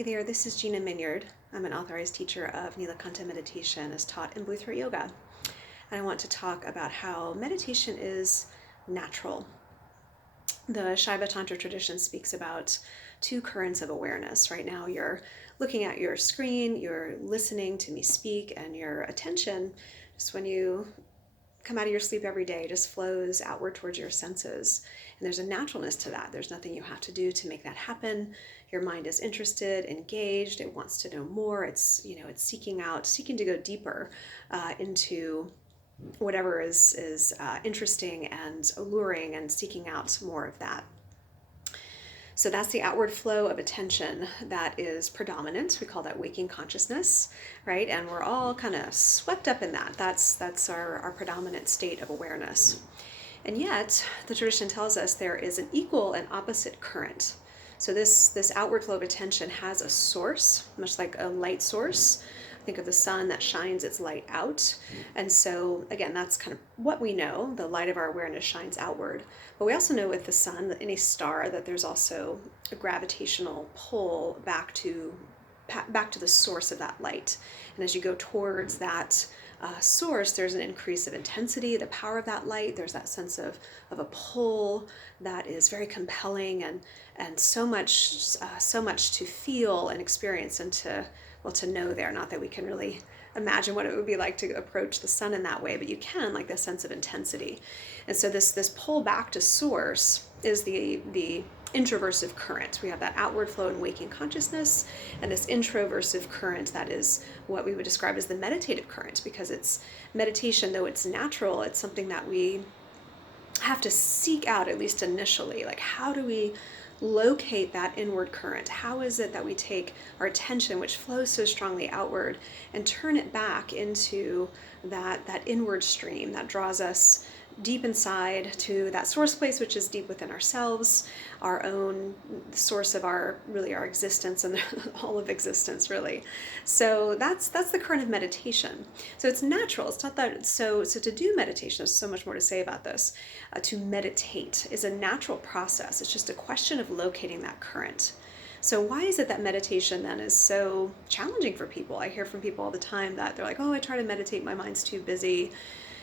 Hey there, this is Gina Minyard. I'm an authorized teacher of Nilakanta meditation as taught in Blue Throat Yoga. And I want to talk about how meditation is natural. The Shaiva Tantra tradition speaks about two currents of awareness. Right now you're looking at your screen, you're listening to me speak, and your attention, just when you come out of your sleep every day, just flows outward towards your senses. And there's a naturalness to that. There's nothing you have to do to make that happen. Your mind is interested, engaged, it wants to know more. It's seeking to go deeper into whatever is interesting and alluring, and seeking out more of that. So that's the outward flow of attention that is predominant. We call that waking consciousness, right? And we're all kind of swept up in that. That's our predominant state of awareness. And yet, the tradition tells us there is an equal and opposite current. So this outward flow of attention has a source, much like a light source. Think of the sun that shines its light out. And so, again, that's kind of what we know. The light of our awareness shines outward. But we also know with the sun, any star, that there's also a gravitational pull back to the source of that light. And as you go towards that source, there's an increase of intensity, the power of that light. There's that sense of a pull that is very compelling, and so much to feel and experience, and to know there. Not that we can really imagine what it would be like to approach the sun in that way, but you can, like this sense of intensity. And so this pull back to source is the introversive current. We have that outward flow in waking consciousness, and this introversive current that is what we would describe as the meditative current, because it's meditation, though it's natural, it's something that we have to seek out, at least initially. Like, how do we locate that inward current? How is it that we take our attention, which flows so strongly outward, and turn it back into that inward stream that draws us deep inside to that source place, which is deep within ourselves, our own source of our existence, and all of existence, really. So that's the current of meditation. So it's natural. It's not that so to do meditation, there's so much more to say about this. To meditate is a natural process. It's just a question of locating that current. So why is it that meditation then is so challenging for people? I hear from people all the time that they're like, oh, I try to meditate, my mind's too busy.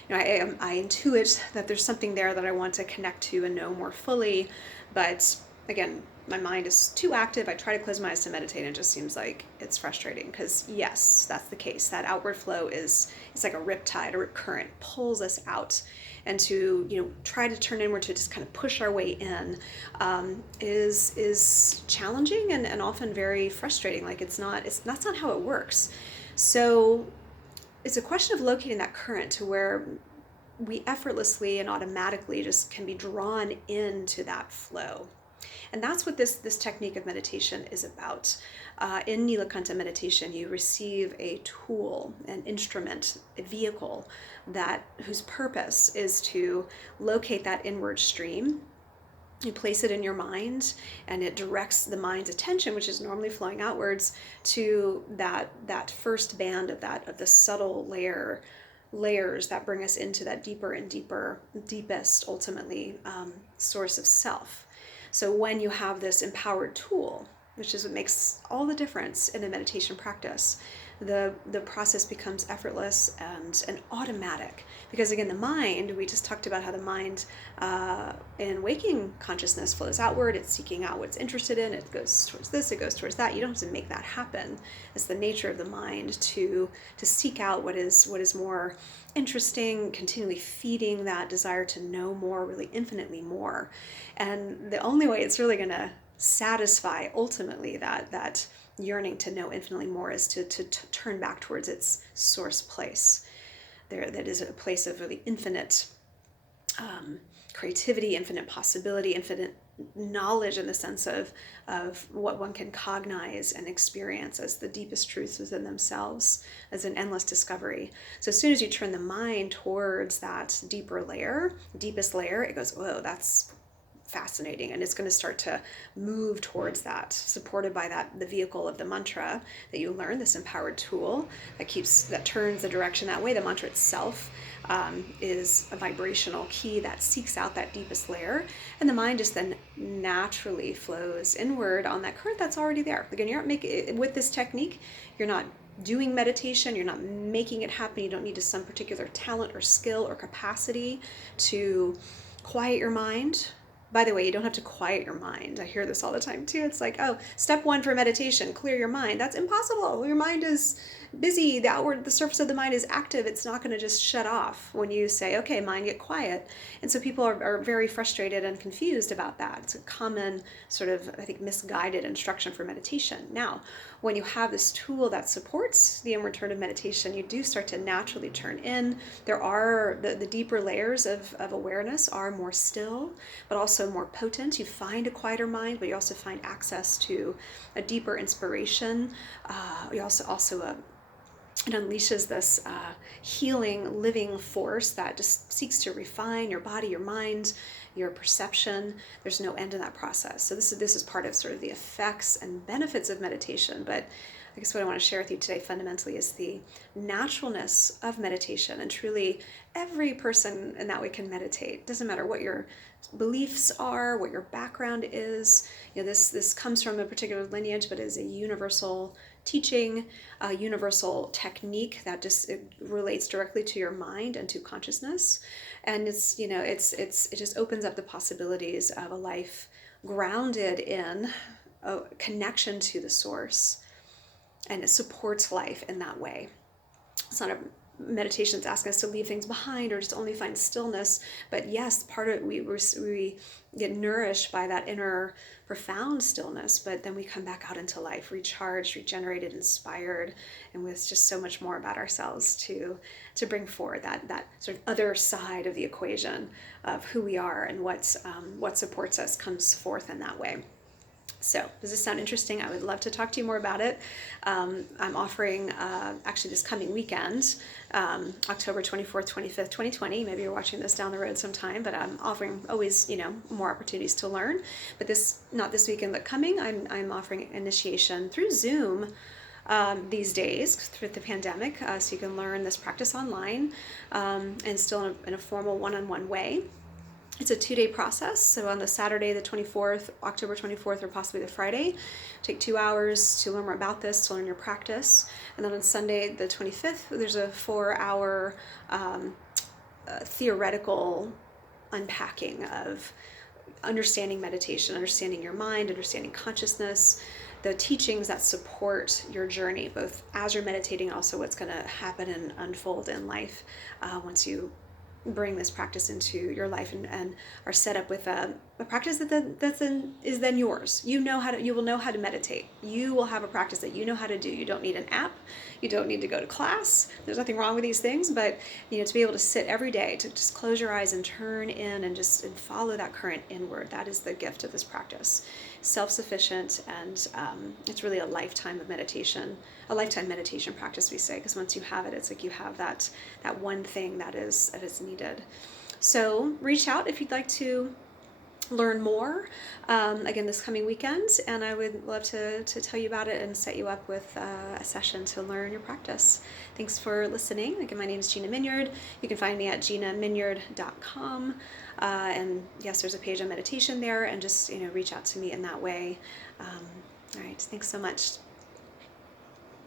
I intuit that there's something there that I want to connect to and know more fully. But again, my mind is too active. I try to close my eyes to meditate, and it just seems like it's frustrating, because yes, that's the case. That outward flow it's like a riptide, a rip current pulls us out. And to try to turn inward, to just kind of push our way in, is challenging and often very frustrating. Like that's not how it works. So it's a question of locating that current to where we effortlessly and automatically just can be drawn into that flow. And that's what this technique of meditation is about. In Nilakanta meditation, you receive a tool, an instrument, a vehicle whose purpose is to locate that inward stream. You place it in your mind, and it directs the mind's attention, which is normally flowing outwards, to that first band of the subtle layers that bring us into that deeper and deepest, ultimately, source of self. So when you have this empowered tool, which is what makes all the difference in a meditation practice, the process becomes effortless and automatic. Because again, the mind, we just talked about how the mind in waking consciousness flows outward. It's seeking out what it's interested in. It goes towards this, it goes towards that. You don't have to make that happen. It's the nature of the mind to seek out what is more interesting, continually feeding that desire to know more, really infinitely more. And the only way it's really going to satisfy ultimately that yearning to know infinitely more is to turn back towards its source place. That is a place of really infinite creativity, infinite possibility, infinite knowledge, in the sense of what one can cognize and experience as the deepest truths within themselves, as an endless discovery. So as soon as you turn the mind towards that deepest layer, it goes, whoa, that's fascinating, and it's going to start to move towards that, supported by the vehicle of the mantra that you learn, this empowered tool that turns the direction that way. The mantra itself is a vibrational key that seeks out that deepest layer, and the mind just then naturally flows inward on that current that's already there. Again, you're not making with this technique, you're not doing meditation, you're not making it happen. You don't need some particular talent or skill or capacity to quiet your mind. By the way, you don't have to quiet your mind. I hear this all the time too. It's like, oh, step 1 for meditation, clear your mind. That's impossible. Your mind is busy. The surface of the mind is active. It's not going to just shut off when you say, okay, mind, get quiet. And so people are very frustrated and confused about that. It's a common sort of, I think, misguided instruction for meditation. Now, when you have this tool that supports the inward turn of meditation, you do start to naturally turn in. There are the deeper layers of awareness are more still, but also more potent. You find a quieter mind, but you also find access to a deeper inspiration. You also it unleashes this healing, living force that just seeks to refine your body, your mind, your perception. There's no end in that process. So this is part of sort of the effects and benefits of meditation. But I guess what I want to share with you today fundamentally is the naturalness of meditation. And truly, every person in that way can meditate. It doesn't matter what your beliefs are, what your background is. This comes from a particular lineage, but is a universal teaching, a universal technique that just relates directly to your mind and to consciousness. And it just opens up the possibilities of a life grounded in a connection to the source, and it supports life in that way. It's not a meditation that's asking us to leave things behind or just only find stillness, but yes, part of it, we get nourished by that inner profound stillness, but then we come back out into life recharged, regenerated, inspired, and with just so much more about ourselves to bring forward that sort of other side of the equation of who we are, and what supports us comes forth in that way. So does this sound interesting? I would love to talk to you more about it. I'm offering actually this coming weekend, October 24th, 25th, 2020. Maybe you're watching this down the road sometime, but I'm offering always, more opportunities to learn. But not this weekend, but coming, I'm offering initiation through Zoom these days through the pandemic, so you can learn this practice online and still in a formal one-on-one way. It's a 2-day process. So on the Saturday, the 24th, October 24th, or possibly the Friday, take 2 hours to learn more about this, to learn your practice. And then on Sunday, the 25th, there's a 4-hour theoretical unpacking of understanding meditation, understanding your mind, understanding consciousness, the teachings that support your journey, both as you're meditating, also what's going to happen and unfold in life once you bring this practice into your life and are set up with a practice is then yours. You will know how to meditate. You will have a practice that you know how to do. You don't need an app. You don't need to go to class. There's nothing wrong with these things, but to be able to sit every day, to just close your eyes and turn in and follow that current inward. That is the gift of this practice. Self-sufficient, and it's really a lifetime of meditation, a lifetime meditation practice, we say, because once you have it, it's like you have that one thing that is needed. So reach out if you'd like to learn more, again, this coming weekend, and I would love to tell you about it and set you up with a session to learn your practice. Thanks for listening. Again, my name is Gina Minyard. You can find me at ginaminyard.com, and yes, there's a page on meditation there, and just reach out to me in that way. All right, thanks so much.